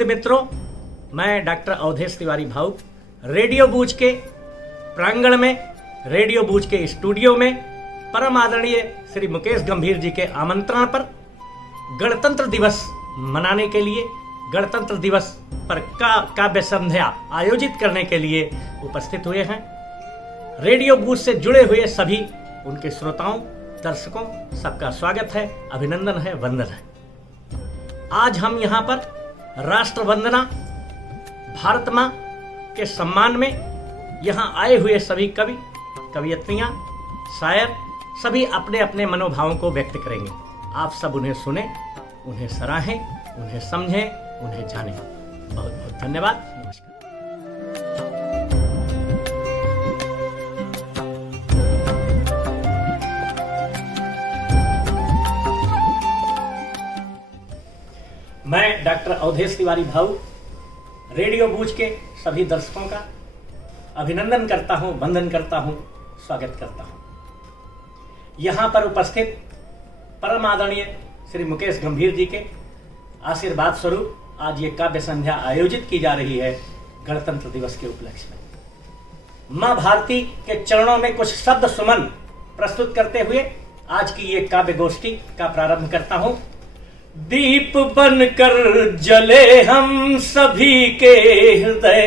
हिंद मित्रों, मैं डॉक्टर अवधेश तिवारी भाऊ रेडियो बूझ के प्रांगण में, रेडियो बूझ के स्टूडियो में परम आदरणीय श्री मुकेश गंभीर जी के आमंत्रण पर गणतंत्र दिवस मनाने के लिए, गणतंत्र दिवस पर काव्य संध्या आयोजित करने के लिए उपस्थित हुए हैं। रेडियो बूझ से जुड़े हुए सभी उनके श्रोताओं, दर्शकों, सबका स्वागत है, अभिनंदन है, वंदन है। आज हम यहाँ पर राष्ट्र वंदना भारत माँ के सम्मान में यहाँ आए हुए सभी कवि, कवियत्रियाँ, शायर सभी अपने अपने मनोभावों को व्यक्त करेंगे। आप सब उन्हें सुने, उन्हें सराहें, उन्हें समझें, उन्हें जानें। बहुत बहुत धन्यवाद। नमस्कार। मैं डॉक्टर अवधेश तिवारी भाऊ रेडियो बूझ के सभी दर्शकों का अभिनंदन करता हूं, वंदन करता हूं, स्वागत करता हूं। यहां पर उपस्थित परम आदरणीय श्री मुकेश गंभीर जी के आशीर्वाद स्वरूप आज ये काव्य संध्या आयोजित की जा रही है गणतंत्र दिवस के उपलक्ष्य में। मां भारती के चरणों में कुछ शब्द सुमन प्रस्तुत करते हुए आज की ये काव्य गोष्ठी का प्रारंभ करता हूं। दीप बनकर जले हम सभी के हृदय,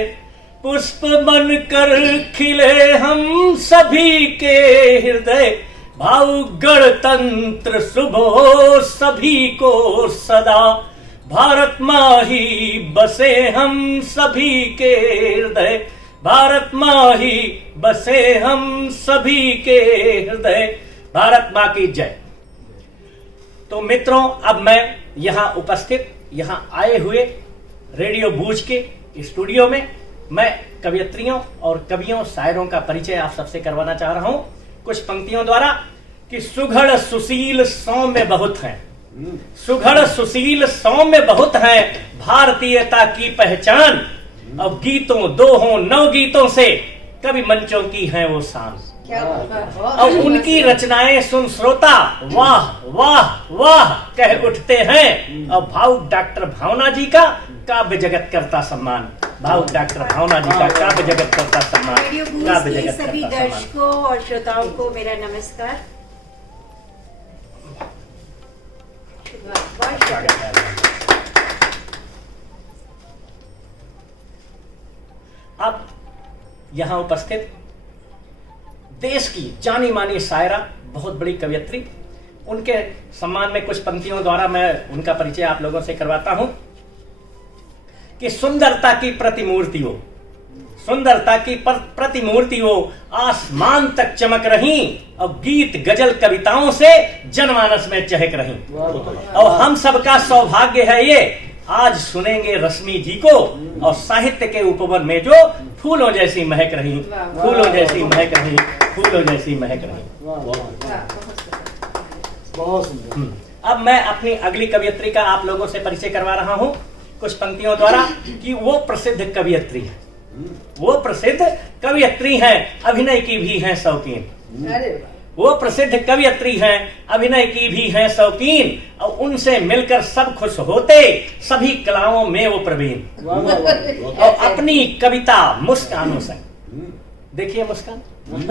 पुष्प बनकर खिले हम सभी के हृदय, भाव गणतंत्र शुभ हो सभी को सदा, भारत माँ ही बसे हम सभी के हृदय, भारत माँ ही बसे हम सभी के हृदय, भारत माँ की जय। तो मित्रों, अब मैं यहाँ उपस्थित, यहाँ आए हुए रेडियो बूझ के स्टूडियो में मैं कवियत्रियों और कवियों, शायरों का परिचय आप सबसे करवाना चाह रहा हूँ कुछ पंक्तियों द्वारा कि सुघड़ सुशील सौम्य बहुत हैं, सुघड़ सुशील सौम्य बहुत हैं, भारतीयता की पहचान, अब गीतों दोहों नव गीतों से कवि मंचों की हैं वो शान, और उनकी रचनाएं सुन श्रोता वाह वाह वाह कह उठते हैं, और भावुक डॉक्टर भावना जी का काव्य जगत करता सम्मान, भावुक डॉक्टर भावना जी का काव्य जगत करता सम्मान, काव्य जगत करता सभी दर्शकों और श्रोताओं को मेरा नमस्कार। अब यहाँ उपस्थित देश की जानी मानी शायरा, बहुत बड़ी कवियत्री, उनके सम्मान में कुछ पंक्तियों द्वारा मैं उनका परिचय आप लोगों से करवाता हूं कि सुंदरता की प्रतिमूर्ति हो, सुंदरता की प्रतिमूर्ति हो, आसमान तक चमक रही, और गीत गजल कविताओं से जनमानस में चहक रही, और हम सबका सौभाग्य है ये आज सुनेंगे रश्मि जी को, और साहित्य के उपवन में जो फूलों जैसी महक रही, फूलों जैसी महक रही, फूलों जैसी महक रही। बहुत सुंदर। अब मैं अपनी अगली कवियत्री का आप लोगों से परिचय करवा रहा हूं कुछ पंक्तियों द्वारा कि वो प्रसिद्ध कवियत्री है, वो प्रसिद्ध कवियत्री हैं, अभिनय की भी हैं शौकीन, वो प्रसिद्ध कवियत्री हैं, अभिनय की भी हैं शौकीन, और उनसे मिलकर सब खुश होते, सभी कलाओं में वो प्रवीण, और अपनी कविता मुस्कानों से, देखिए मुस्कान,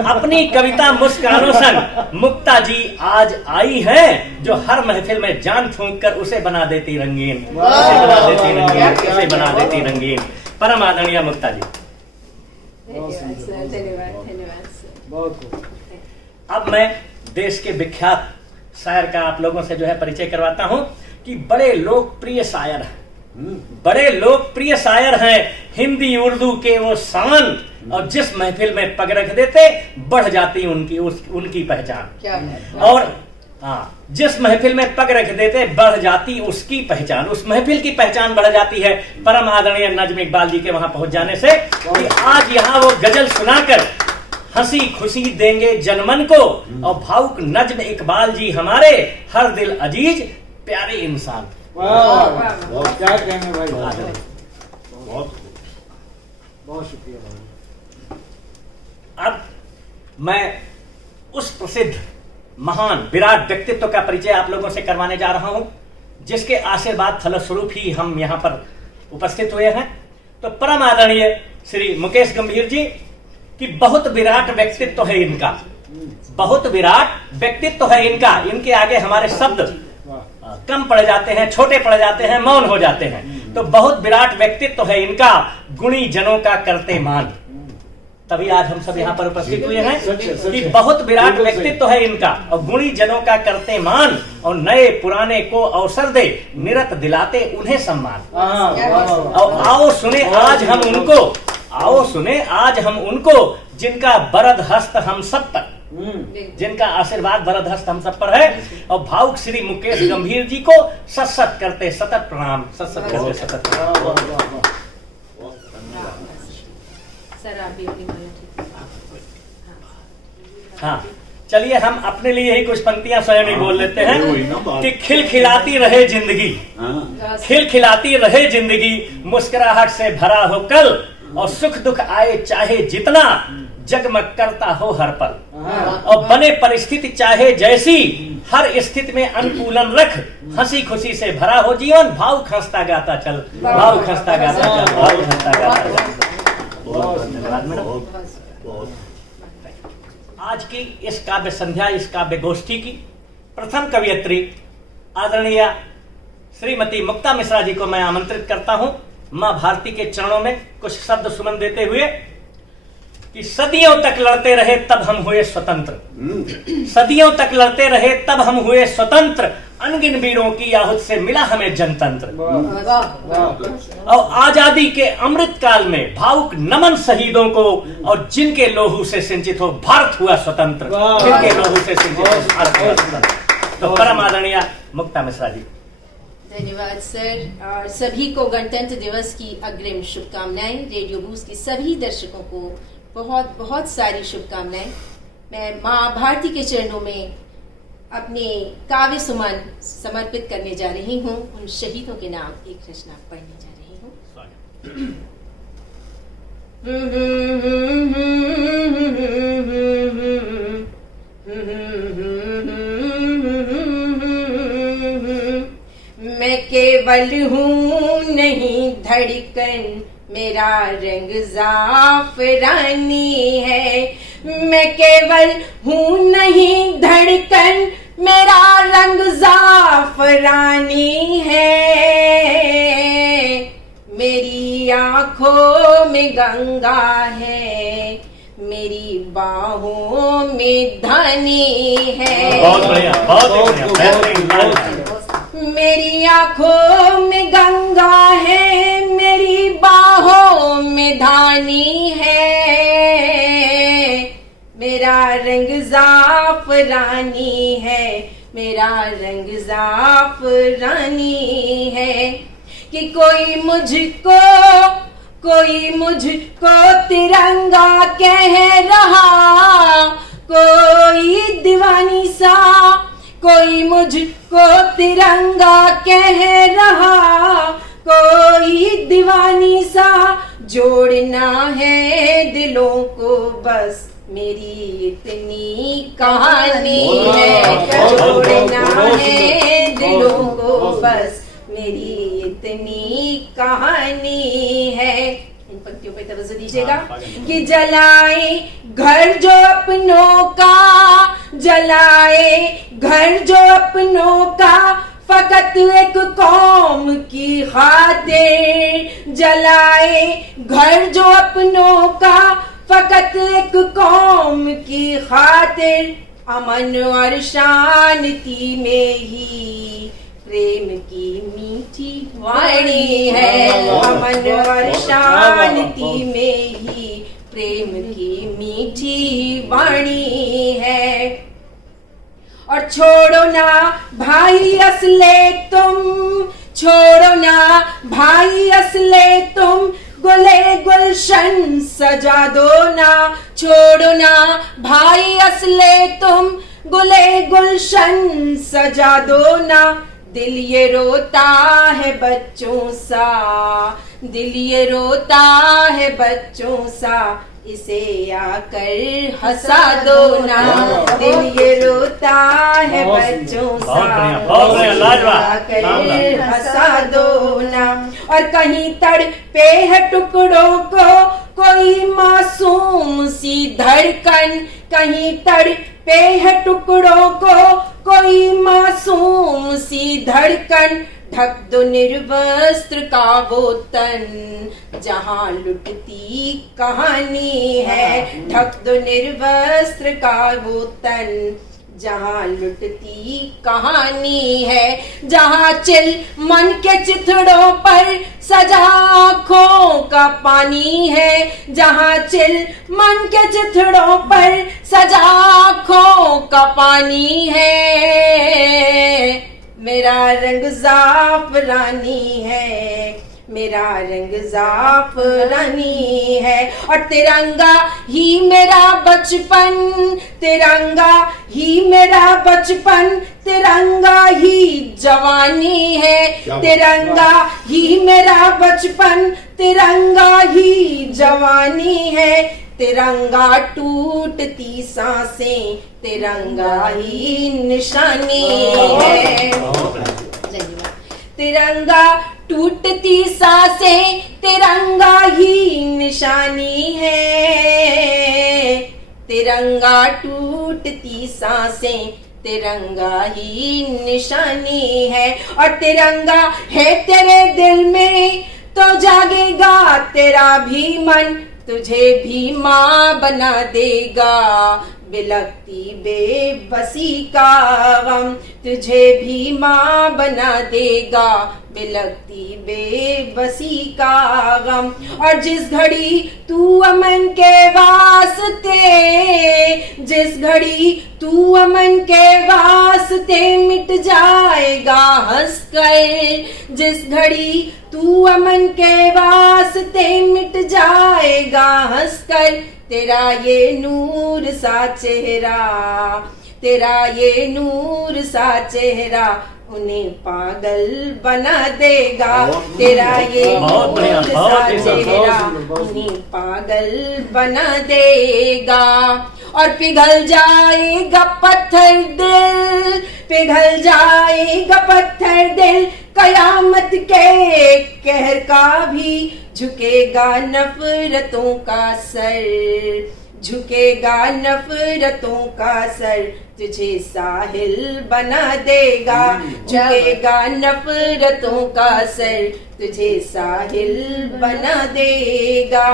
अपनी कविता मुस्कानों संग मुक्ता जी आज आई है, जो हर महफिल में जान फूंक कर उसे बना देती रंगीन, उसे बना देती रंगीन, उसे बना देती रंगीन, परम आदरणीय मुक्ता जी। धन्यवाद धन्यवाद। बहुत। अब मैं देश के विख्यात शायर का आप लोगों से जो है परिचय करवाता हूं कि बड़े लोकप्रिय शायर हैं, बड़े लोकप्रिय शायर हैं, हिंदी उर्दू के वो शान, और जिस महफिल में पग रख देते बढ़ जाती उनकी पहचान, और हाँ, जिस महफिल में पग रख देते बढ़ जाती उसकी पहचान, उस महफिल की पहचान बढ़ जाती है परम आदरणीय नज्म इकबाल जी के वहां पहुंच जाने से, कि आज यहाँ वो गजल सुनाकर हंसी खुशी देंगे जनमन को, और भावुक नज्म इकबाल जी हमारे हर दिल अजीज प्यारे इंसान। क्या कहने भाई, बहुत बहुत शुक्रिया भाई। अब मैं उस प्रसिद्ध महान विराट व्यक्तित्व का परिचय आप लोगों से करवाने जा रहा हूं, जिसके आशीर्वाद फलस्वरूप ही हम यहाँ पर उपस्थित हुए हैं, तो परम आदरणीय श्री मुकेश गंभीर जी की बहुत विराट व्यक्तित्व है इनका, बहुत विराट व्यक्तित्व है इनका। इनके आगे हमारे शब्द वाह कम पड़ जाते हैं, छोटे पड़ जाते हैं, मौन हो जाते हैं। तो बहुत विराट व्यक्तित्व है इनका, गुणी जनों का करते मान। तभी आज हम सब यहाँ पर उपस्थित हुए हैं कि बहुत विराट व्यक्तित्व है इनका और गुणी जनों का करते मान, और नए पुराने को अवसर दे, निरत दिलाते उन्हें सम्मान। और आओ सुने आज हम उनको, आओ सुने आज हम उनको, जिनका वरद हस्त हम सब पर, जिनका आशीर्वाद वरद हस्त हम सब पर है। और भावुक श्री मुकेश गंभीर जी को सत करते सतत प्रणाम, सत करते सतत प्रणाम। सर आप भी अपनी माला ठीक। हाँ, चलिए हम अपने लिए ही कुछ पंक्तियां स्वयं ही बोल लेते हैं कि खिलखिलाती रहे जिंदगी, खिलखिलाती रहे जिंदगी, मुस्कुराहट से भरा हो कल, और सुख दुख आए चाहे जितना, जगमग करता हो हर पल, और बने परिस्थिति चाहे जैसी, हर स्थिति में अनुकूलन रख, हंसी खुशी से भरा हो जीवन, भावुक हंसता गाता चल, भावुक हंसता गाता चल, भावुक हंसता गाता चल। धन्यवाद मैडम। आज की इस काव्य संध्या, इस काव्य गोष्ठी की प्रथम कवियत्री आदरणीय श्रीमती मुक्ता मिश्रा जी को मैं आमंत्रित करता हूं, मां भारती के चरणों में कुछ शब्द सुमन देते हुए कि सदियों तक लड़ते रहे तब हम हुए स्वतंत्र, सदियों तक लड़ते रहे तब हम हुए स्वतंत्र, अनगिन वीरों की आहुत से मिला हमें जनतंत्र। और आजादी के अमृत काल में भावुक नमन शहीदों को, और जिनके लोहू से सिंचित हो भारत हुआ स्वतंत्र, जिनके लोहू से सिंचित हो भारत हुआ स्वतंत्र। तो परम आदरणीय मुक्ता मिश्रा जी। धन्यवाद सर, और सभी को गणतंत्र दिवस की अग्रिम शुभकामनाएं। रेडियो बूस्ट के सभी दर्शकों को बहुत बहुत सारी शुभकामनाएं। मैं माँ भारती के चरणों में अपने काव्य सुमन समर्पित करने जा रही हूँ। उन शहीदों के नाम एक रचना पढ़ने जा रही हूँ। मैं केवल हूँ नहीं धड़कन, मेरा रंग जाफरानी है। मैं केवल हूँ नहीं धड़कन, मेरा रंग जाफरानी है। मेरी आंखों में गंगा है, मेरी बाहों में धनी है। बहुत बढ़िया, बहुत बढ़िया। मेरी आंखों में गंगा है, मेरी बाहों में धानी है। मेरा रंग जाफरानी है, मेरा रंग जाफरानी है। कि कोई मुझको तिरंगा कह रहा, कोई दीवानी सा, कोई मुझको तिरंगा कह रहा, कोई दीवानी सा। जोड़ना है दिलों को बस, मेरी इतनी कहानी है। जोड़ना है दिलों को बस, मेरी इतनी कहानी है। इन पंक्तियों पे तवज्जो दीजिएगा। कि जलाए घर जो अपनों का, जलाए घर जो अपनों का, फकत एक कौम की खातिर। जलाए घर जो अपनों का, फकत एक कौम की खातिर। अमन और शांति में ही प्रेम की मीठी वाणी है। अमन और शांति में ही प्रेम की मीठी वाणी है। और छोड़ो ना भाई असले तुम, छोड़ो ना भाई असले तुम, गुले गुलशन सजा दो ना। छोड़ो ना भाई असले तुम, गुले गुलशन सजा दो ना। दिल ये रोता है बच्चों सा, दिल ये रोता है बच्चों सा, इसे आकर हंसा दो ना। दिल ये रोता है बच्चों बहुत बढ़िया, सा, बहुत बढ़िया, लाजवाब, कर लाजवाब। हंसा दो ना। और कहीं तड़पे है टुकड़ों को कोई मासूम सी धड़कन, कहीं तड़पे है टुकड़ों को कोई मासूम सी धड़कन, ढक दो निर्वस्त्र का वो तन जहाँ लुटती कहानी है, ढक दो निर्वस्त्र का वो तन जहाँ लुटती कहानी है, जहाँ चिल मन के चिथड़ों पर सजा आँखों का पानी है, जहाँ चिल मन के चिथड़ों पर सजा आँखों का पानी है, मेरा रंग ज़ाफ़रानी है, मेरा रंग ज़ाफ़रानी है। और तिरंगा ही मेरा बचपन, तिरंगा ही मेरा बचपन, तिरंगा ही जवानी है, तिरंगा ही मेरा बचपन, तिरंगा ही जवानी है, तिरंगा टूटती सांसें, तिरंगा ही निशानी है। तिरंगा टूटती सांसें, तिरंगा ही निशानी है, तिरंगा टूटती सांसें, तिरंगा ही निशानी है। और तिरंगा है तेरे दिल में तो जागेगा तेरा भी मन, तुझे भी माँ बना देगा बिलखती बेबसी का गम, तुझे भी माँ बना देगा बिलखती बेबसी का गम। और जिस घड़ी तू अमन के वास्ते, जिस घड़ी तू अमन के वास्ते मिट जाएगा हंसकर, जिस घड़ी तू अमन के वास्ते मिट जाएगा हंसकर, तेरा ये नूर सा चेहरा, तेरा ये नूर सा चेहरा उन्हें पागल बना देगा, तेरा ये नूर सा चेहरा उन्हें पागल बना देगा। और पिघल जाएगा पत्थर दिल, पिघल जाएगा पत्थर दिल, कयामत के कहर का भी झुकेगा नफरतों का सर, झुकेगा नफरतों का सर, तुझे साहिल बना देगा, झुकेगा नफरतों का सर, तुझे साहिल बना देगा।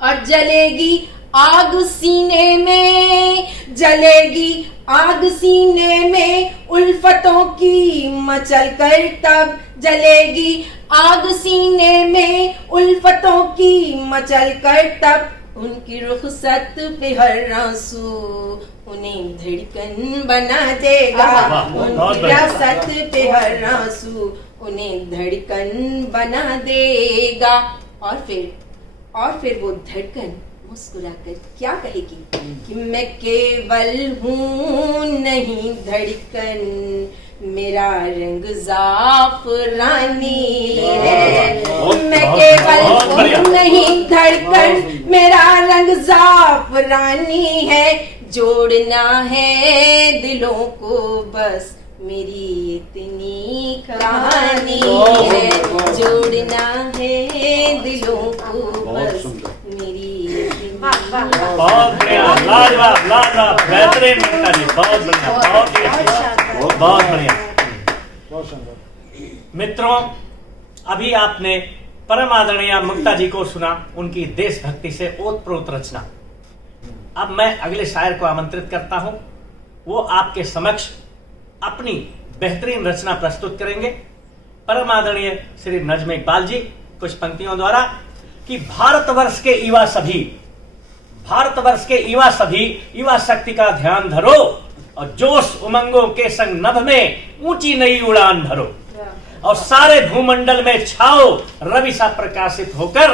और जलेगी आग सीने में, जलेगी आग सीने में उल्फतों की मचल कर, तब जलेगी आग सीने में उल्फतों की मचल कर, तब उनकी रुखसत पे हर आंसू उन्हें धड़कन बना देगा, उनकी रुखसत पे हर आंसू उन्हें धड़कन बना देगा। और फिर वो धड़कन मुस्कुराकर क्या कहेगी कि मैं केवल हूँ नहीं धड़कन, मेरा रंग ज़ाफ़रानी है, मैं केवल हूँ नहीं धड़कन, मेरा रंग ज़ाफ़रानी है, जोड़ना है दिलों को बस मेरी इतनी कहानी है, जोड़ना है दिलों को बस मेरी इतनी। बहुत बढ़िया, लाजवाब, लाजवाब, बेहतरीन मुक्ता जी, बहुत बढ़िया, बहुत ही अच्छी, बहुत बढ़िया। बहुत सुंदर। मित्रों, अभी आपने परम आदरणीय मुक्ता जी को सुना, उनकी देशभक्ति से ओतप्रोत रचना। अब मैं अगले शायर को आमंत्रित करता हूं, वो आपके समक्ष अपनी बेहतरीन रचना प्रस्तुत करेंगे। परम आदरणीय श्री नज्म इकबाल जी कुछ पंक्तियों द्वारा कि भारतवर्ष के युवा सभी, भारतवर्ष के युवा सभी युवा शक्ति का ध्यान धरो और जोश उमंगों के संग नभ में ऊंची नई उड़ान भरो और सारे भूमंडल में छाओ रवि सा प्रकाशित होकर,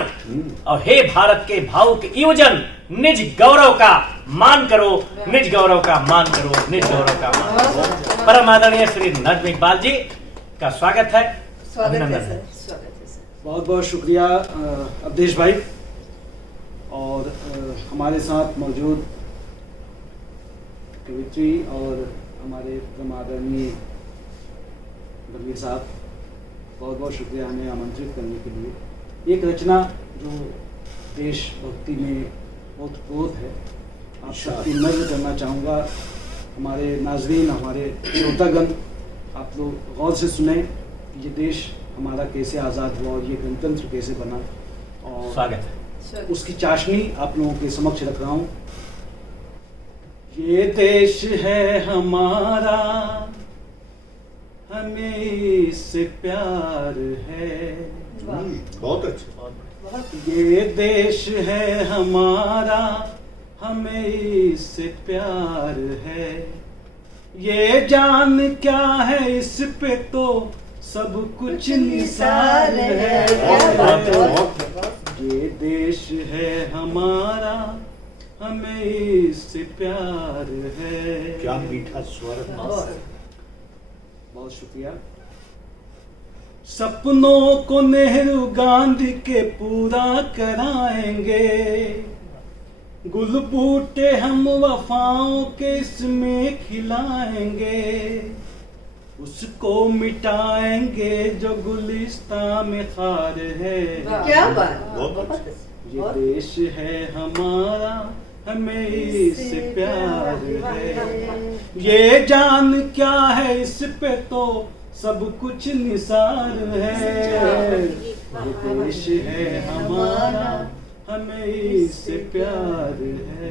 और हे भारत के भावुक युवजन निज गौरव का मान करो, निज गौरव का मान करो, निज गौरव का मान करो। परम आदरणीय श्री नज्म इकबाल जी का स्वागत है, स्वागत है सर, स्वागत है सर। बहुत बहुत शुक्रिया अवधेश भाई। और हमारे साथ मौजूद कवित्री और हमारे परम आदरणीय गंभीर साहब, बहुत बहुत शुक्रिया हमें आमंत्रित करने के लिए। एक रचना जो देशभक्ति में ओतप्रोत है, आप सबकी नज़र करना चाहूँगा। हमारे नाजरीन, हमारे श्रोतागण, आप लोग गौर से सुने कि ये देश हमारा कैसे आज़ाद हुआ और ये गणतंत्र कैसे बना, और स्वागत है। उसकी चाशनी आप लोगों के समक्ष रख रहा हूँ। ये देश है हमारा, हमें इससे प्यार है। बहुत अच्छा। ये देश है हमारा, हमें इससे प्यार है। ये जान क्या है, इस पे तो सब कुछ निसार है। ये देश है हमारा, हमें इससे प्यार है। क्या मीठा स्वर। बहुत शुक्रिया। सपनों को नेहरू गांधी के पूरा कराएंगे, गुल बूटे हम वफाओं के इसमें खिलाएंगे, उसको मिटाएंगे जो गुलिस्तां में खार है। क्या बात। बहुत अच्छा। ये देश है हमारा, हमें इससे प्यार है। ये जान क्या है, इस पे तो सब कुछ निसार है। ये देश है हमारा, हमें इससे प्यार है।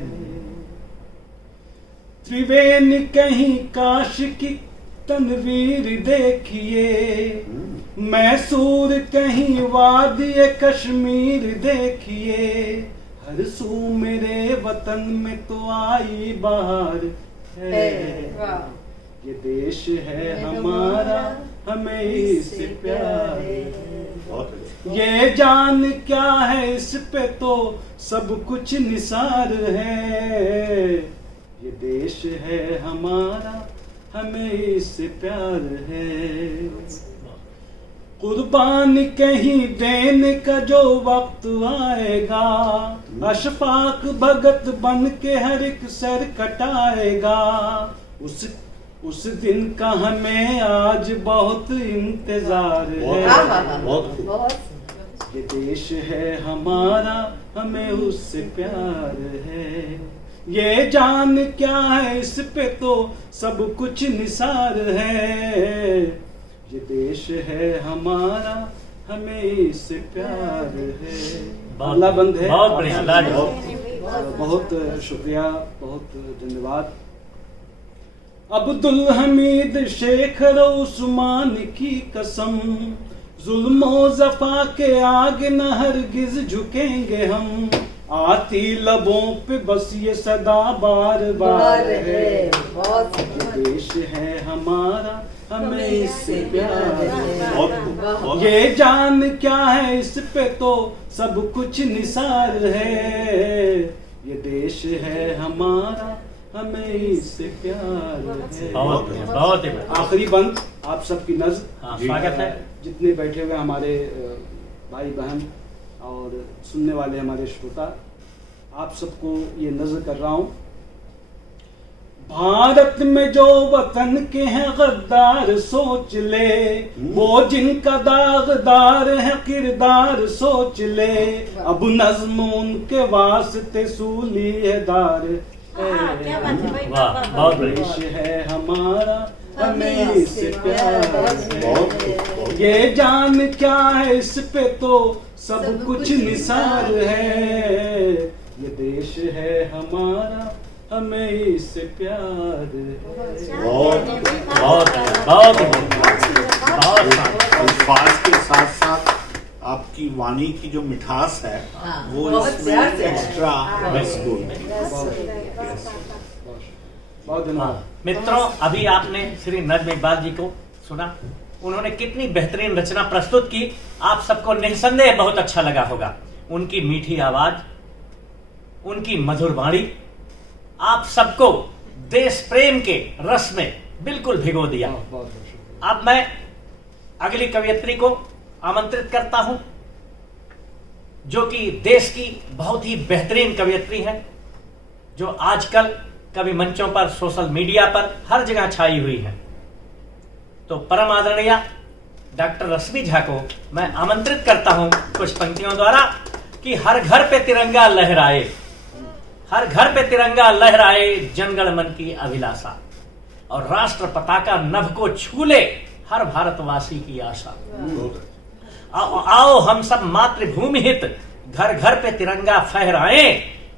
त्रिवेणी कहीं काश की तनवीर देखिए, मैसूर कहीं वादी कश्मीर देखिए, हर सू मेरे वतन में तो आई बहार है। ये देश है हमारा, हमें इससे प्यार है। ये जान क्या है, इस पे तो सब कुछ निसार है। ये देश है हमारा, हमें इससे प्यार है। कुर्बानी कहीं देने का जो वक्त आएगा, अशफाक भगत बन के हर एक सर कटाएगा, उस दिन का हमें आज बहुत इंतजार है। ये देश है हमारा, हमें उससे प्यार है। ये जान क्या है, इस पे तो सब कुछ निसार है। ये देश है हमारा, हमें इससे प्यार है। बाला बंद है। बहुत बढ़िया, बहुत शुक्रिया, बहुत धन्यवाद। अब्दुल हमीद शेख उस्मान की कसम, जुल्मो जफा के आगे न हरगिज झुकेंगे हम, आती लबों पे बस ये सदा बार बार है। ये देश है हमारा, हमें इससे प्यार है। ये जान क्या है, इस पे तो सब कुछ निसार है। ये देश है हमारा, हमें इससे प्यार है। बहुत ही आखिरी बंद आप सबकी नज़र। स्वागत है। जितने बैठे हुए हमारे भाई बहन और सुनने वाले हमारे श्रोता, आप सबको ये नजर कर रहा हूं। भारत में जो वतन के हैं गद्दार सोच ले, वो जिनका दागदार है किरदार सोच ले, अब नज्म उनके वास्ते सूली है दार। देश है हमारा, हमें इससे प्यार है। ये जान क्या है, इस पे तो सब कुछ निसार है। ये देश है हमारा, हमें इससे प्यार है। अल्फाज के साथ साथ आपकी वाणी की जो मिठास है, वो इसमें एक्स्ट्रा बहुत धन्यवाद। मित्रों, अभी आपने श्री नजम इकबाल जी को सुना। उन्होंने कितनी बेहतरीन रचना प्रस्तुत की, आप सबको निसंदेह बहुत अच्छा लगा होगा। उनकी मीठी आवाज, उनकी मधुर वाणी आप सबको देश प्रेम के रस में बिल्कुल भिगो दिया। अब मैं अगली कवयित्री को आमंत्रित करता हूं, जो कि देश की बहुत ही बेहतरीन कवयित्री है, जो आजकल कभी मंचों पर, सोशल मीडिया पर, हर जगह छाई हुई हैं। तो परम आदरणीय डॉक्टर रश्मि झा को मैं आमंत्रित करता हूं कुछ पंक्तियों द्वारा कि हर घर पे तिरंगा लहराए, हर घर पे तिरंगा लहराए, जनगण मन की अभिलाषा, और राष्ट्र पताका नभ को छू ले हर भारतवासी की आशा। आओ हम सब मातृभूमि हित घर घर पे तिरंगा फहराए,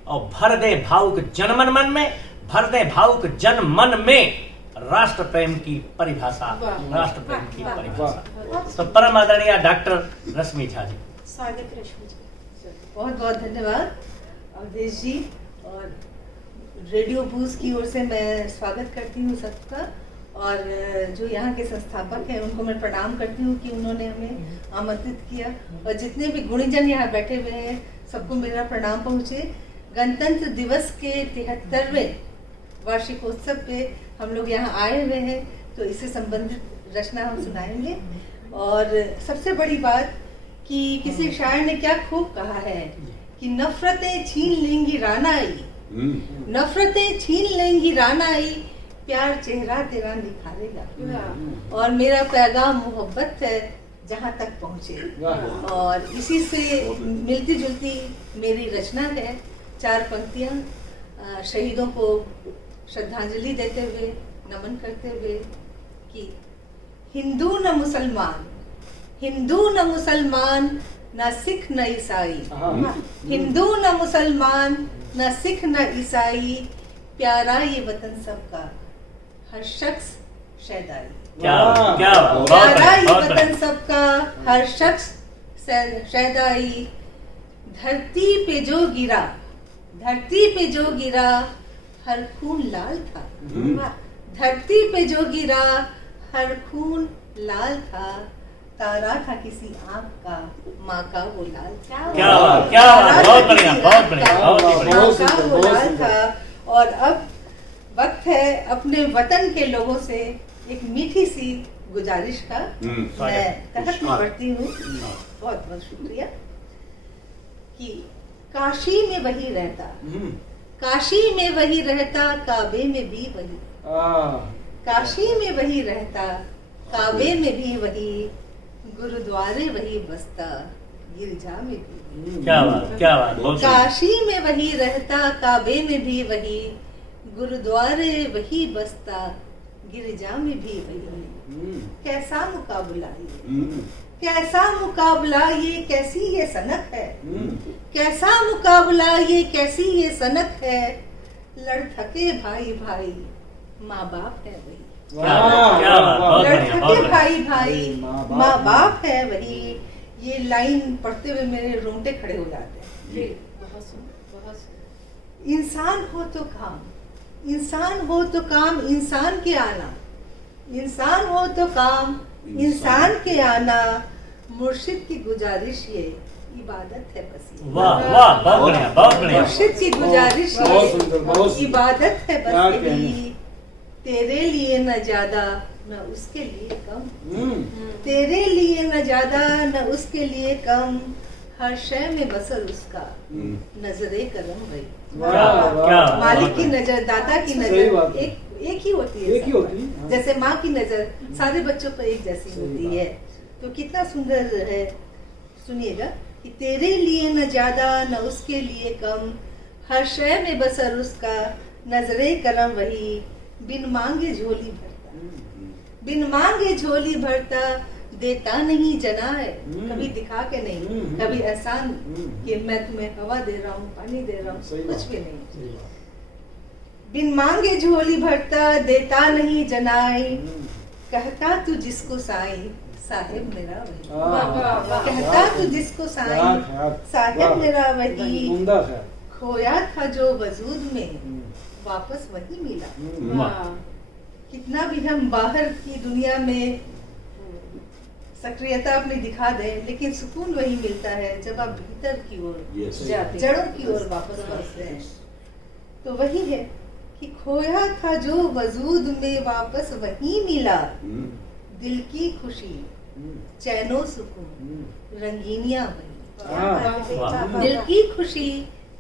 और भर दे भावुक जनमन मन में, भर दे भावुक जन मन में राष्ट्र प्रेम की परिभाषा, राष्ट्र प्रेम की परिभाषा। तो परम आदरणीय डॉक्टर रश्मि झा जी, स्वागत रश्मि जी। बहुत बहुत धन्यवाद अवधेश जी, और रेडियो बूज की ओर से मैं स्वागत करती हूँ सबका, और जो यहाँ के संस्थापक हैं उनको मैं प्रणाम करती हूँ कि उन्होंने हमें आमंत्रित किया, और जितने भी गुणीजन यहाँ बैठे हुए हैं सबको मेरा प्रणाम पहुँचे। गणतंत्र दिवस के 73वें वार्षिकोत्सव पे हम लोग यहाँ आए हुए हैं, तो इससे संबंधित रचना हम सुनाएंगे। और सबसे बड़ी बात कि किसी शायर ने क्या खूब कहा है कि नफरतें छीन लेंगी रानाई, नफरतें छीन लेंगी रानाई, प्यार चेहरा तेरा निखारेगा, और मेरा पैगाम मोहब्बत है जहाँ तक पहुँचे। और इसी से मिलती जुलती मेरी रचना है, 4 पंक्तियाँ शहीदों को श्रद्धांजलि देते हुए, नमन करते हुए कि हिंदू न मुसलमान, हिंदू न मुसलमान, न सिख न ईसाई, हिंदू न मुसलमान, न सिख न ईसाई, प्यारा ये वतन सबका, हर शख्स शहदाई। प्यारा ये वतन सबका, हर शख्स शहदाई, धरती पे जो गिरा, धरती पे जो गिरा, हर खून लाल था, धरती पे जो गिरा, हर खून लाल था, तारा था किसी आँख का, माँ का वो लाल था। क्या बहुत बढ़िया, बहुत बढ़िया, बहुत बढ़िया। माँ का वो लाल था। और अब वक्त है अपने वतन के लोगों से एक मीठी सी गुजारिश का। मैं तहत में पढ़ती हूँ, बहुत बहुत शुक्रिया। कि काशी में वही रहता, काशी में वही रहता, काबे में भी वही, काशी में वही रहता, काबे में भी वही, गुरुद्वारे वही बसता, गिरजा में भी। क्या बात, क्या बात। काशी में वही रहता, काबे में भी वही, गुरुद्वारे वही बसता, गिरजा में भी वही। कैसा मुकाबला ये, कैसा मुकाबला ये, कैसी ये सनक है, कैसा मुकाबला ये, कैसी ये सनक है, लड़ थके भाई भाई, माँ बाप है वही, लड़ थके भाई भाई, माँ बाप है वही। ये लाइन पढ़ते हुए मेरे रोंगटे खड़े हो जाते हैं। बहुत सुंदर, बहुत सुंदर। इंसान हो तो काम, इंसान हो तो काम, इंसान के आना, इंसान हो तो काम, इंसान के आना, मुर्शिद की गुजारिश ये इबादत है बस ये। वाह वाह, बहुत बढ़िया, बहुत बढ़िया। मुर्शिद की गुजारिश ये इबादत है बस यही, तेरे लिए न ज्यादा न उसके लिए कम, तेरे लिए न ज्यादा न उसके लिए कम, हर शय में बसर उसका, नजरे करम वही। मालिक की नजर, दाता की नजर एक ही होती है, एक ही होती है। जैसे माँ की नजर सारे बच्चों पर एक जैसी होती है। तो कितना सुंदर है, सुनिएगा कि तेरे लिए न ज्यादा न उसके लिए कम, हर शय में बसर उसका, नजरे करम वही, बिन मांगे झोली भरता, बिन मांगे झोली भरता, देता नहीं जनाए, कभी दिखा के नहीं, कभी एहसान कि मैं तुम्हें हवा दे रहा हूँ, पानी दे रहा हूँ, कुछ भी नहीं। बिन मांगे झोली भरता, देता नहीं जनाए, कहता तू जिसको साईं, साहिब मेरा वही, कहता तू जिसको साईं, साहिब मेरा वही, खोया था जो वजूद में, वापस वही मिला। कितना भी हम बाहर की दुनिया में सक्रियता अपनी दिखा दें, लेकिन सुकून वही मिलता है जब आप भीतर की ओर जाते, जड़ों की ओर वापस लौटते हैं। तो वही है कि खोया था जो वजूद में, वापस वही मिला, दिल की खुशी, चैनो सुकून, रंगीनियां वही, दिल की खुशी,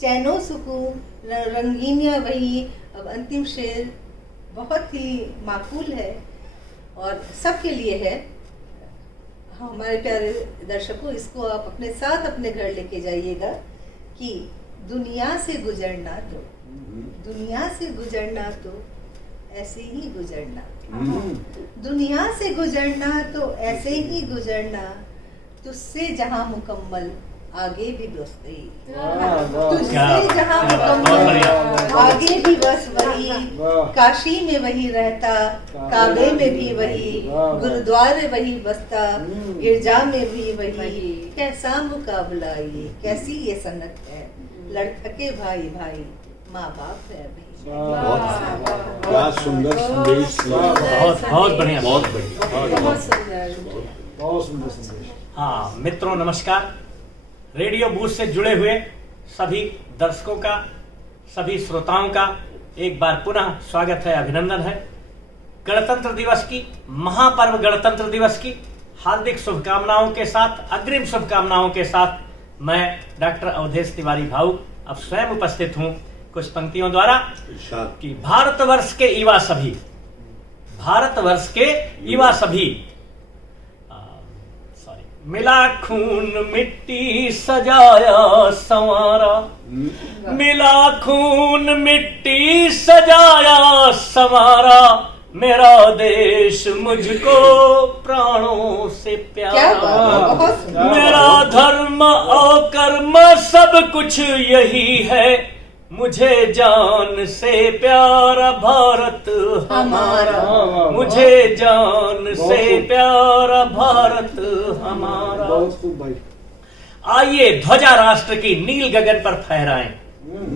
चैनो सुकून, रंगीनियां वही, अब अंतिम शेर बहुत ही माकूल है और सबके लिए है। हमारे प्यारे दर्शकों, इसको आप अपने साथ अपने घर लेके जाइएगा कि दुनिया से गुजरना तो, दुनिया से गुजरना तो ऐसे ही गुजरना, दुनिया से गुजरना तो ऐसे ही गुजरना, तुझसे जहां मुकम्मल आगे भी बस वही, तुझसे जहां मुकम्मल आगे भी बस वही, काशी में वही रहता, काबे में भी वही, गुरुद्वारे वही बसता, गिरजा में भी वही, कैसा मुकाबला ये, कैसी ये सनत है, लड़के भाई भाई माँ बाप है अभी। क्या सुंदर संदेश, बहुत बढ़िया, बहुत बढ़िया, बहुत सुंदर। बहुत सुंदर संदेश। हाँ मित्रों नमस्कार। रेडियो बूथ से जुड़े हुए सभी दर्शकों का, सभी श्रोताओं का एक बार पुनः स्वागत है, अभिनंदन है। गणतंत्र दिवस की, महापर्व गणतंत्र दिवस की हार्दिक शुभकामनाओं के साथ, अग्रिम शुभकामनाओं के साथ मैं डॉक्टर अवधेश तिवारी भाऊ अब स्वयं उपस्थित हूँ कुछ पंक्तियों द्वारा कि भारतवर्ष के युवा सभी, भारतवर्ष के युवा सभी, मिला खून मिट्टी सजाया संवारा, मिला खून मिट्टी सजाया संवारा, मेरा देश मुझको प्राणों से प्यारा, मेरा धर्म और कर्म सब कुछ यही है, मुझे जान से प्यारा भारत हमारा, मुझे जान से प्यारा भारत हमारा। आइए ध्वजा राष्ट्र की नील गगन पर फहराएं,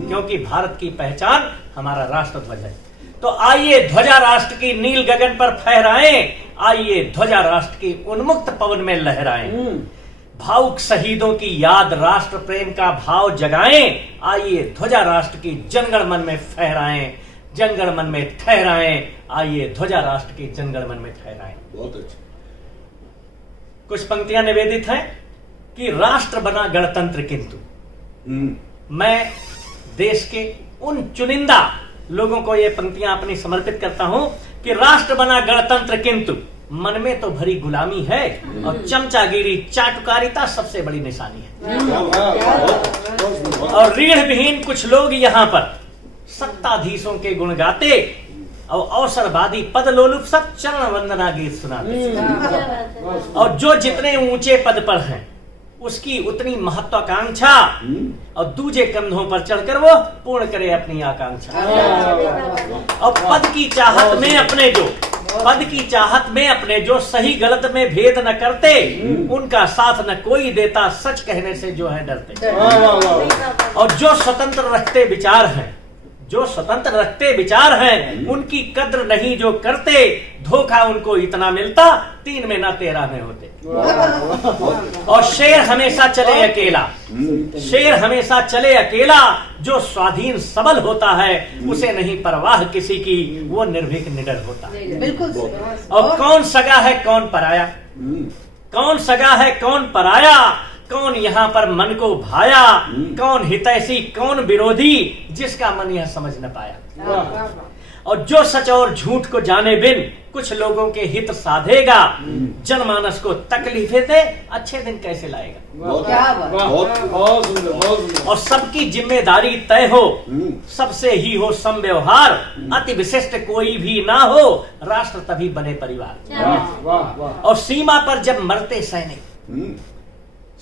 क्योंकि भारत की पहचान हमारा राष्ट्र ध्वज है। तो आइए ध्वजा राष्ट्र की नील गगन पर फहराएं, आइए ध्वजा राष्ट्र की उन्मुक्त पवन में लहराएं, भावुक शहीदों की याद राष्ट्र प्रेम का भाव जगाएं, आइए ध्वजा राष्ट्र की जनगण मन में फहराएं, जनगण मन में ठहराएं, आइए ध्वजा राष्ट्र की जनगण मन में ठहराएं। बहुत अच्छा। कुछ पंक्तियां निवेदित हैं कि राष्ट्र बना गणतंत्र किंतु, मैं देश के उन चुनिंदा लोगों को ये पंक्तियां अपनी समर्पित करता हूं कि राष्ट्र बना गणतंत्र किंतु मन में तो भरी गुलामी है और चमचागिरी चाटुकारिता सबसे बड़ी निशानी है। और रीढ़ विहीन कुछ लोग यहाँ पर सत्ताधीशों के गुण गाते और अवसरवादी पद लोलुप सब चरण वंदना गीत सुनाते, और जो जितने ऊंचे पद पर हैं उसकी उतनी महत्वाकांक्षा और दूजे कंधों पर चढ़कर वो पूर्ण करे अपनी आकांक्षा। और पद की चाहत में अपने जो, पद की चाहत में अपने जो सही गलत में भेद न करते, उनका साथ न कोई देता, सच कहने से जो है डरते। और जो स्वतंत्र रखते विचार हैं, जो स्वतंत्र रखते विचार हैं, उनकी कद्र नहीं जो करते, धोखा उनको इतना मिलता 3 में ना 13 में होते। और शेर हमेशा चले अकेला, शेर हमेशा चले अकेला, जो स्वाधीन सबल होता है उसे नहीं परवाह किसी की, वो निर्भीक निडर होता है। बिल्कुल। और कौन सगा है कौन पराया, कौन सगा है कौन पराया, कौन यहाँ पर मन को भाया, कौन हितैषी कौन विरोधी, जिसका मन यह समझ न पाया। और जो सच और झूठ को जाने बिन कुछ लोगों के हित साधेगा, जनमानस को तकलीफें दे अच्छे दिन कैसे लाएगा। और सबकी जिम्मेदारी तय हो, सबसे ही हो सम व्यवहार, अति विशिष्ट कोई भी ना हो, राष्ट्र तभी बने परिवार। और सीमा पर जब मरते सैनिक,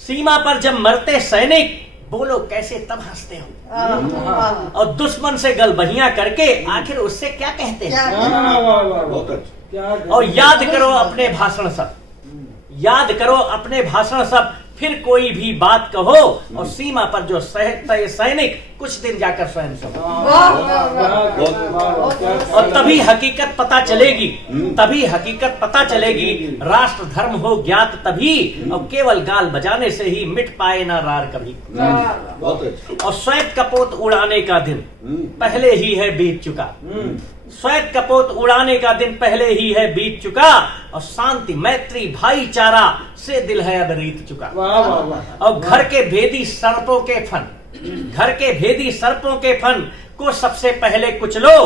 सीमा पर जब मरते सैनिक, बोलो कैसे तब हंसते हो। और दुश्मन से गलबहियां करके आखिर उससे क्या कहते हैं। और याद करो अपने भाषण सब, याद करो अपने भाषण सब, फिर कोई भी बात कहो, और सीमा पर जो सैनिक कुछ दिन जाकर स्वयं सो। और तभी हकीकत पता चलेगी, तभी हकीकत पता चलेगी, राष्ट्र धर्म हो ज्ञात तभी, और केवल गाल बजाने से ही मिट पाए ना रार कभी। और श्वेत कपोत उड़ाने का दिन पहले ही है बीत चुका, श्वेत कपोत उड़ाने का दिन पहले ही है बीत चुका, और शांति मैत्री भाईचारा से दिल है अब रीत चुका। और घर के भेदी सर्पों के फन, घर के भेदी सर्पों के फन को सबसे पहले कुचलो,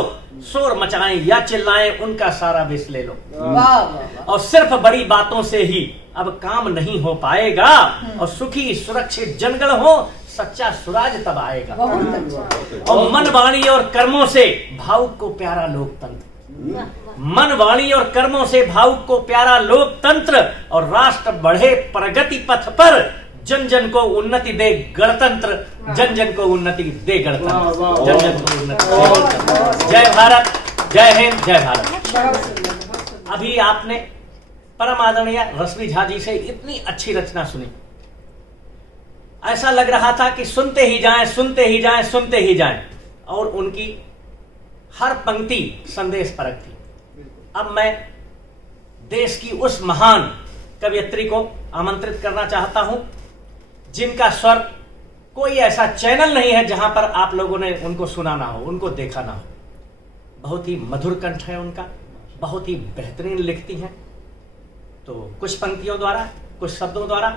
शोर मचाएं या चिल्लाएं उनका सारा विष ले लो। वाह वाह वाह। और सिर्फ बड़ी बातों से ही अब काम नहीं हो पाएगा, और सुखी सुरक्षित जनगण हो सच्चा सुराज तब आएगा। बहुत अच्छा। और मन वाणी और कर्मों से भावुक को प्यारा लोकतंत्र, मन वाणी और कर्मों से भावुक को प्यारा लोकतंत्र, और राष्ट्र बढ़े प्रगति पथ पर, जन जन को उन्नति दे गणतंत्र, जन जन को उन्नति दे गणतंत्र, जन जन को उन्नति दे गणतंत्र। जय भारत, जय हिंद, जय भारत। अभी आपने परम आदरणीय रश्मि झा जी से इतनी अच्छी रचना सुनी, ऐसा लग रहा था कि सुनते ही जाएं, सुनते ही जाएं, सुनते ही जाएं, और उनकी हर पंक्ति संदेश परक थी। अब मैं देश की उस महान कवयित्री को आमंत्रित करना चाहता हूं, जिनका स्वर कोई ऐसा चैनल नहीं है जहां पर आप लोगों ने उनको सुना ना हो, उनको देखा ना हो। बहुत ही मधुर कंठ है उनका, बहुत ही बेहतरीन लिखती हैं। तो कुछ पंक्तियों द्वारा, कुछ शब्दों द्वारा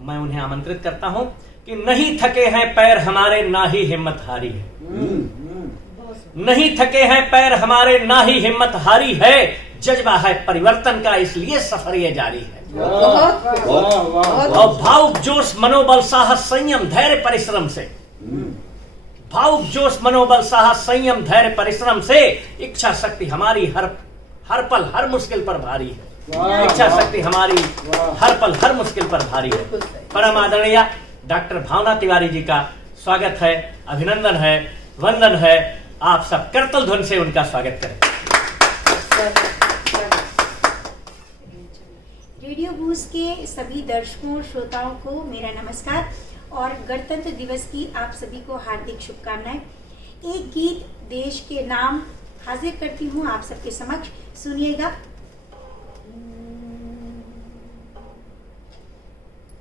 मैं उन्हें आमंत्रित करता हूं कि नहीं थके हैं पैर हमारे, ना ही हिम्मत हारी है। नहीं थके हैं पैर हमारे, ना ही हिम्मत हारी है, जज्बा है परिवर्तन का, इसलिए सफर ये जारी है। और भावुक जोश मनोबल साहस संयम धैर्य परिश्रम से, भावुक जोश मनोबल साहस संयम धैर्य परिश्रम से, इच्छा शक्ति हमारी हर पल हर मुश्किल पर भारी है। इच्छा शक्ति हमारी हर पल हर मुश्किल पर भारी है। परम आदरणीय डॉक्टर भावना तिवारी जी का स्वागत है, अभिनंदन है, वंदन है। आप सब करतल ध्वनि से उनका स्वागत करें। रेडियो बूज के सभी दर्शकों श्रोताओं को मेरा नमस्कार और गणतंत्र दिवस की आप सभी को हार्दिक शुभकामनाएं। एक गीत देश के नाम हाजिर करती हूँ आप सबके समक्ष, सुनिएगा।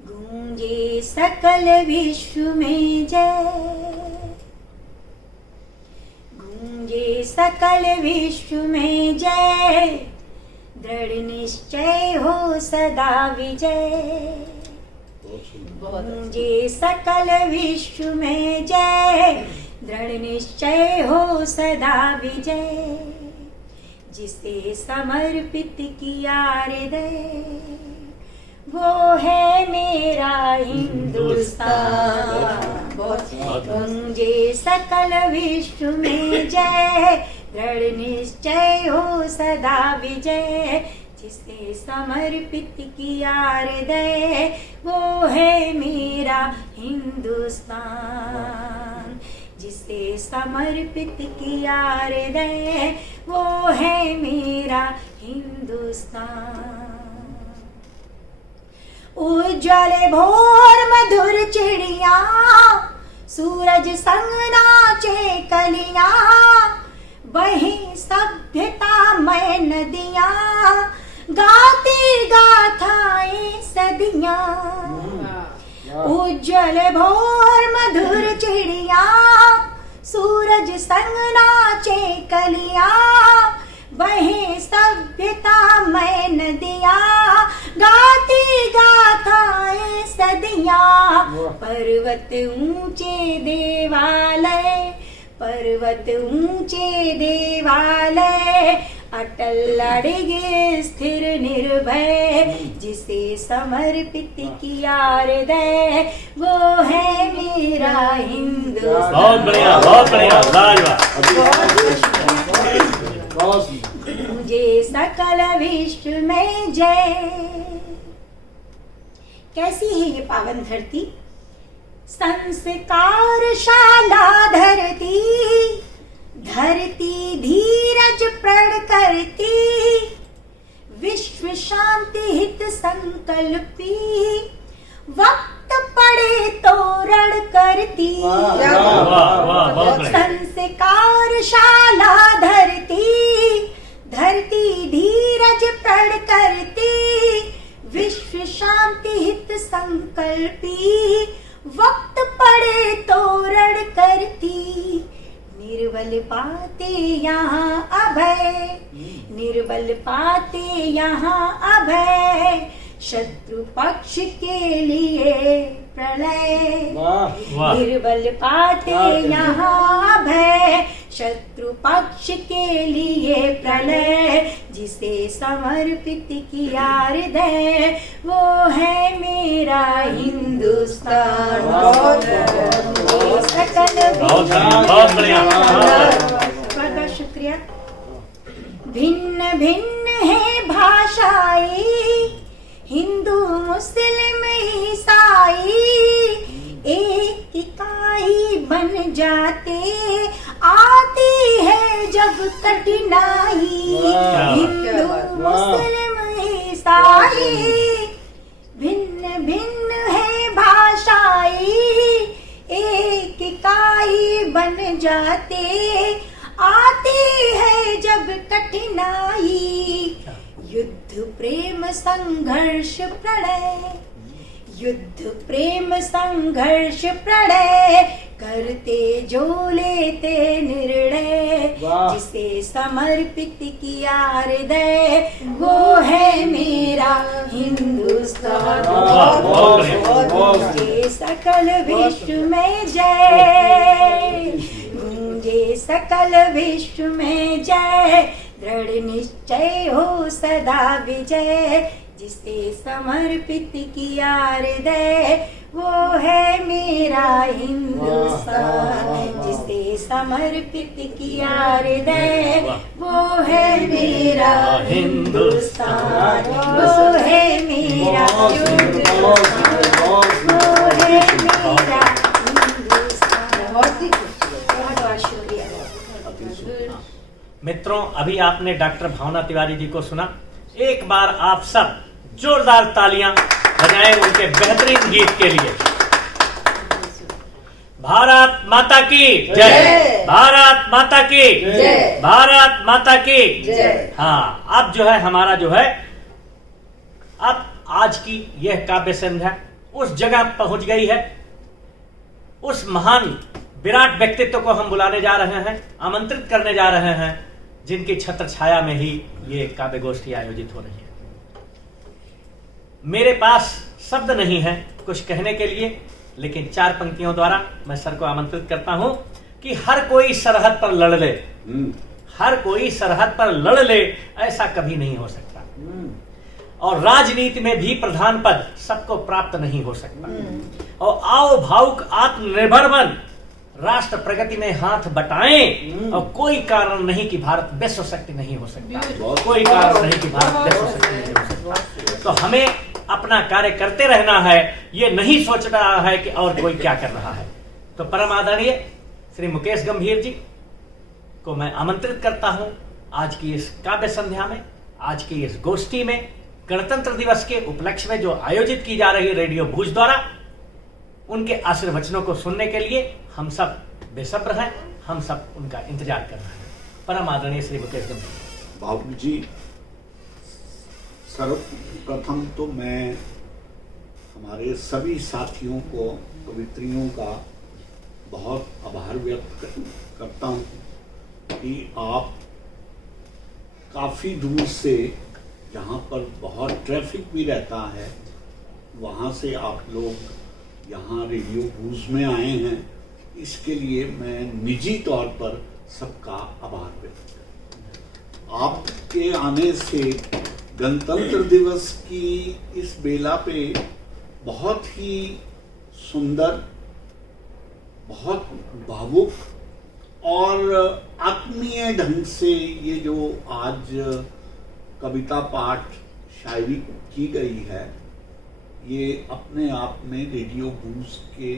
गूंजे सकल विश्व में जय, गूंजे सकल विश्व में जय, दृढ़ निश्चय हो सदा विजय। गूंजे सकल विश्व में जय, दृढ़ निश्चय हो सदा विजय। जिसे समर्पित किया हृदय, वो है मेरा हिंदुस्तान। गूंजे सकल विश्व में जय, दृढ़ निश्चय हो सदा विजय। जिसे समर्पित किया हृदय, वो है मेरा हिंदुस्तान। जिसे समर्पित किया हृदय, वो है मेरा हिंदुस्तान। उज्जवल भोर मधुर चिड़िया, सूरज संग नाचे कलियां, वही सभ्यतामय नदियां, गाती गाथाएं सदियां। उज्जवल भोर मधुर चिड़िया, सूरज संग नाचे कलियां, वही सभ्यतामय नदियां, गाती गाथाएं सदियां। पर्वत ऊंचे देवालय, पर्वत ऊंचे देवालय, अटल अड़िगे स्थिर निर्भय। जिसे समर्पित किया हृदय, वो है मेरा हिंदुस्तान। बहुत बढ़िया, बहुत बढ़िया, मुझे सकल विश्व में जय। कैसी है ये पावन धरती, संस्कारशाला धरती, धरती धीरज प्रण करती, विश्व शांति हित संकल्पी, वक्त पड़े तो रण करती। संस्कारशाला धरती, धरती धीरज प्रण करती, विश्व शांति हित संकल्पी, वक्त पड़े तो रण करती। निर्बल पाते यहाँ अभय, निर्बल पाते यहाँ अभय, शत्रु पक्ष के लिए प्रलय, वाह। निर्बल पाते यहाँ भय, शत्रु पक्ष के लिए प्रलय, जिसे समर्पित किया हृदय, वो है मेरा हिंदुस्तान। बहुत बढ़िया। बहुत शुक्रिया। भिन्न भिन्न है भाषाएं, हिंदू मुस्लिम ईसाई, एक इकाई बन जाते आती है जब कठिनाई। हिंदू मुस्लिम ईसाई, भिन्न भिन्न है भाषाई, एक इकाई बन जाते आती है जब कठिनाई। युद्ध प्रेम संघर्ष प्रणय, युद्ध प्रेम संघर्ष प्रणय, करते जो लेते निर्णय, जिसे समर्पित किया हृदय, वो है मेरा हिंदुस्तान। गूंजे सकल विश्व में जय, गूंजे सकल विश्व में जय, दृढ़ निश्चय हो सदा विजय, जिसे समर्पित किया हृदय, वो है मेरा हिंदुस्तान। जिसे समर्पित किया हृदय, वो है मेरा हिंदुस्तान। वो है मेरा हिंदुस्तान, वो है मेरा हिंदुस्तान। बहुत शुक्रिया। मित्रों, अभी आपने डॉक्टर भावना तिवारी जी को सुना। एक बार आप सब जोरदार तालियां बजाएं उनके बेहतरीन गीत के लिए। भारत माता की जय, भारत माता की जय, भारत माता की जय। हाँ, अब जो है हमारा जो है अब आज की यह काव्य संध्या उस जगह पहुंच गई है, उस महान विराट व्यक्तित्व को हम बुलाने जा रहे हैं, आमंत्रित करने जा रहे हैं, जिनकी छत्र छाया में ही ये काव्य गोष्ठी आयोजित हो रही है। मेरे पास शब्द नहीं है कुछ कहने के लिए, लेकिन 4 पंक्तियों द्वारा मैं सर को आमंत्रित करता हूं कि हर कोई सरहद पर लड़ ले, हर कोई सरहद पर लड़ ले, ऐसा कभी नहीं हो सकता। और राजनीति में भी प्रधान पद सबको प्राप्त नहीं हो सकता। और आओ भावुक आत्मनिर्भर बन, राष्ट्र प्रगति में हाथ बटाएं, और कोई कारण नहीं कि भारत विश्व शक्ति नहीं हो सकता, कोई कारण नहीं कि भारत विश्व शक्ति नहीं हो सकता। तो हमें अपना कार्य करते रहना है, ये नहीं सोच रहा है कि और कोई क्या कर रहा है। तो परम आदरणीय श्री मुकेश गंभीर जी को मैं आमंत्रित करता हूं आज की इस काव्य संध्या में, आज की इस गोष्ठी में, गणतंत्र दिवस के उपलक्ष्य में जो आयोजित की जा रही है रेडियो भूज द्वारा, उनके आशीर्वचनों को सुनने के लिए हम सब बेसब्र हैं, हम सब उनका इंतजार कर रहे हैं। परम आदरणीय श्री मुकेश गंभीर बाबू जी, सर्वप्रथम तो मैं हमारे सभी साथियों को, कवित्रियों का बहुत आभार व्यक्त करता हूँ कि आप काफ़ी दूर से, जहाँ पर बहुत ट्रैफिक भी रहता है, वहाँ से आप लोग यहाँ रेडियो भूज में आए हैं। इसके लिए मैं निजी तौर पर सबका आभार व्यक्त करता हूँ। आपके आने से गणतंत्र दिवस की इस बेला पे बहुत ही सुंदर, बहुत भावुक और आत्मीय ढंग से ये जो आज कविता पाठ, शायरी की गई है, ये अपने आप में रेडियो भूज के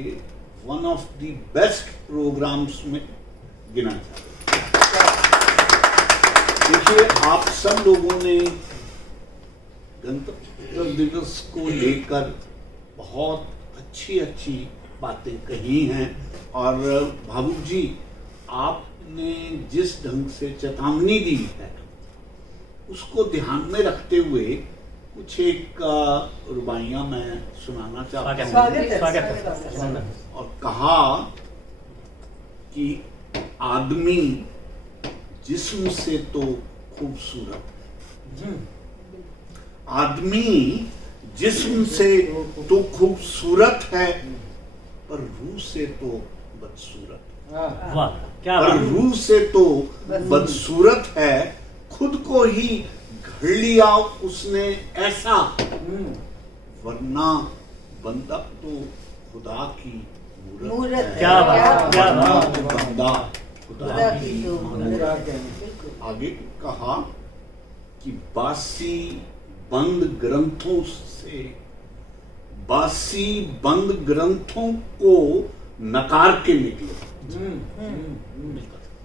one of the best programmes में गिना जाता है। देखिए, आप सब लोगों ने गणतंत्र दिवस को लेकर बहुत अच्छी अच्छी बातें कही हैं, और भावुक जी, आपने जिस ढंग से चेतावनी दी है उसको ध्यान में रखते हुए कुछ एक रुबाइयां मैं सुनाना चाहता हूँ। स्वागत। और कहा कि आदमी जिस्म से तो खूबसूरत, आदमी जिस्म से तो खूबसूरत है, पर रूह से तो बदसूरत। वाह क्या पर बात। रूह से तो बदसूरत है, खुद को ही घड़ लिया उसने ऐसा, वरना बंदा तो खुदा की मूरत है। क्या बात, क्या बात। बंदा खुदा खुदा की की तो मूरत है। बिल्कुल। आगे कहा कि बासी बंद ग्रंथों से, बासी बंद ग्रंथों को नकार के निकलो।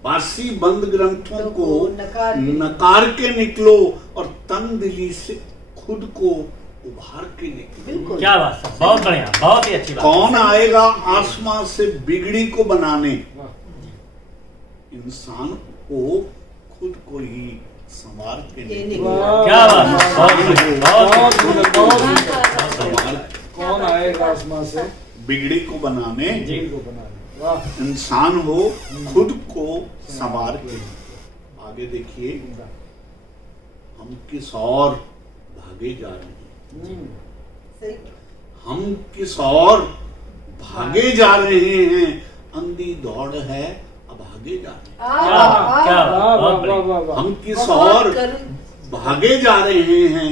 बासी बंद ग्रंथों को नकार के निकलो और तन दिली से खुद को उभार के निकलो। बिल्कुल। क्या बात सर, बहुत बढ़िया, बहुत ही अच्छी बात। कौन आएगा आसमां से बिगड़ी को बनाने, इंसान को खुद को ही संवार के निकलो। क्या बात है, बहुत बढ़िया, संवार कौन आएगा आसमां से बिगड़ी को बनाने, जी। को बनाने। वाह। इंसान हो खुद को संवार के। आगे देखिए, हम किस और भागे जा रहे हैं, सही। हम किस और भागे जा रहे हैं, अंधी दौड़ है अब आगे जा रहे हैं। क्या वाह बात, वाह बहुत वाह बढ़िया। वाह वाह। हम किस और भागे जा रहे हैं,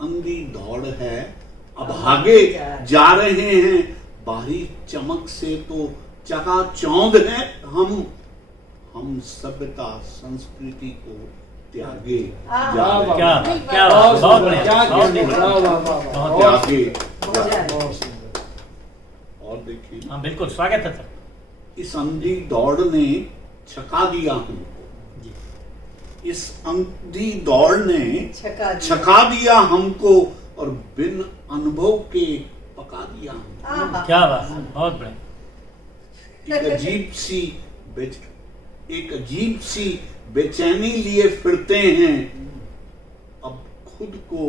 अंधी दौड़ है अब भागे जा रहे हैं, बाहरी चमक से तो चकाचौंध है हम सभ्यता संस्कृति को त्यागे जा रहे हैं। क्या क्या बात, बहुत बढ़िया, क्या बहुत ही वाह वाह वाह वाह। बहुत त्यागे बहुत सुंदर। और देखिए, हाँ बिल्कुल, स्वागत है सर। इस अंधी दौड़ ने छका दिया हमको, जी। इस अंधी दौड़ ने छका दिया। छका दिया हमको और बिन अनुभव के पका दिया हमको। आहा। क्या बात है, बहुत बढ़िया। एक अजीब सी बेचैनी लिए फिरते हैं, अब खुद को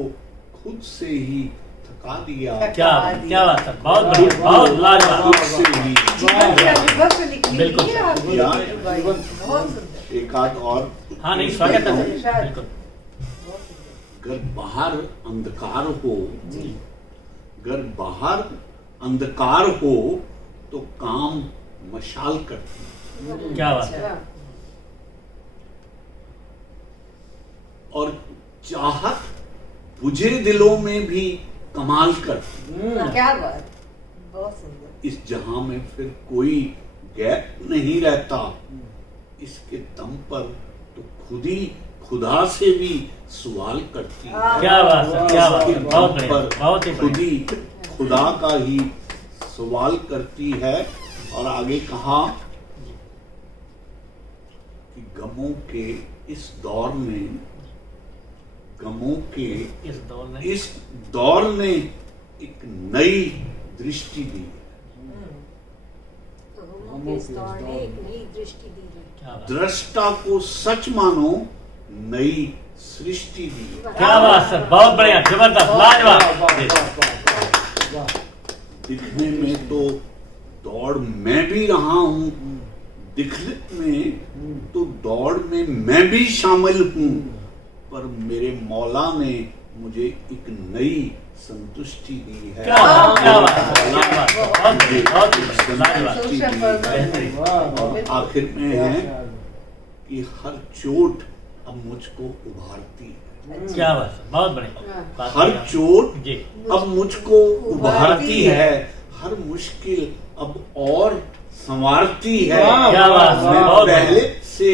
खुद से ही थका दिया, क्या बात है, बहुत बढ़िया, बहुत लाजवाब। खुद से ही जीवन के अनुभव से निकली बिल्कुल। है आपकी या- भाई। बहुत सुंदर। एक आध और। हाँ नहीं, स्वागत है सर, बिल्कुल। अगर बाहर अंधकार हो, अगर बाहर अंधकार हो तो काम मशाल करती है, क्या बात है, और चाहत बुझे दिलों में भी कमाल करती है। क्या बात। बहुत सुंदर। इस जहां में फिर कोई गैप नहीं रहता, इसके दम पर तो खुद ही खुदा से भी सवाल करती है। क्या बात है, क्या बात इसके है, बहुत दम बढ़िया, पर बहुत ही खुद बढ़िया। ही खुदा का ही सवाल करती है। और आगे कहा कि गमों के इस दौर में, गमों के इस दौर में इस दौर ने एक नई दृष्टि दी, इस दौर ने एक नई दृष्टि दी है। क्या बात, दृष्टा को सच मानो नई सृष्टि दी। क्या बात सर, बहुत बढ़िया, जबरदस्त, वाह, लाजवाब। वाह, जी। वाह, वाह। दिखने में तो दौड़ मैं भी रहा हूं, दिखने में तो दौड़ में मैं भी शामिल हूं, पर मेरे मौला ने मुझे एक नई संतुष्टि दी है। क्या बात, क्या बात, मेरे क्या मौला बात, बहुत मुझे बढ़िया, बहुत ही एक लाजवाब। संतुष्टि दी है। बेहतरीन। वाह, वाह। और आखिर में है कि हर चोट अब मुझको उभारती है, क्या बात है, बहुत बढ़िया बात हर की आपने। चोट जी। अब मुझको उभारती है, हर मुश्किल अब और संवारती है। वाह, क्या बात है, मैं बहुत पहले बढ़िया। से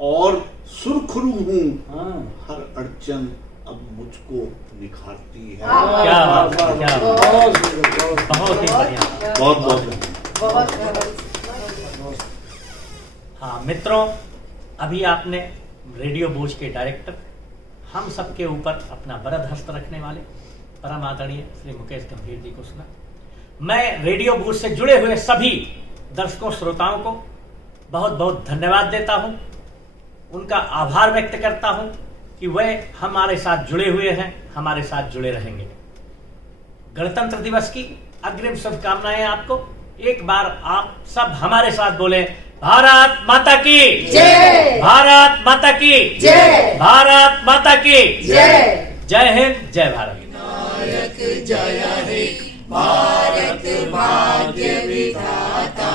और सुरखरू हूँ, हाँ। हर अड़चन अब मुझको निखारती है। क्या बात, वाह, वाह, क्या वाह। बात। बहुत सुंदर, बहुत बहुत ही बढ़िया। बहुत बहुत धन्यवाद। बहुत हाँ मित्रों, अभी आपने रेडियो बूझ के डायरेक्टर, हम सबके ऊपर अपना बरद हस्त रखने वाले परम आदरणीय श्री मुकेश गंभीर जी को सुना। मैं रेडियो बूझ से जुड़े हुए सभी दर्शकों श्रोताओं को बहुत बहुत धन्यवाद देता हूं, उनका आभार व्यक्त करता हूं कि वे हमारे साथ जुड़े हुए हैं, हमारे साथ जुड़े रहेंगे। गणतंत्र दिवस की अग्रिम शुभकामनाएं आपको। एक बार आप सब हमारे साथ बोले, भारत माता की जय। भारत माता की जय। भारत माता की जय। जय हिंद, जय भारत। नायक जय हे भारत भाग्य विधाता।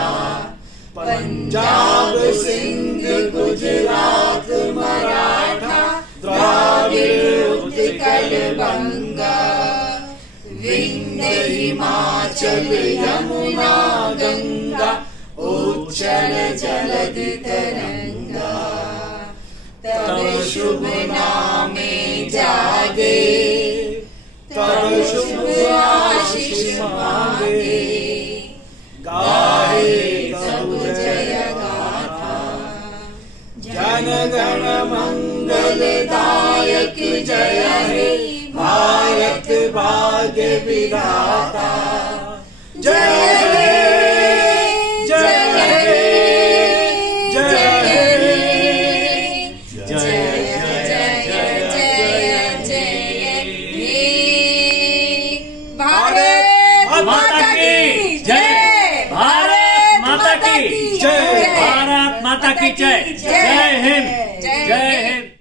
पंजाब सिंध गुजरात मराठा द्राविड़ उत्कल बंगा। विंध्य हिमाचल यमुना गंगा उच्चल जलधि तरंगा। तब शुभ नामे जागे तब शुभ आशीष मांगे। गाहे तब जय गाथा जन गण मंगल दायक जय हे भारत भाग्य विधाता। जय हे जय हे जय हे जय जय जय जय हे भारत माता की जय। भारत माता की जय। भारत माता की जय। जय हिंद। जय हिंद।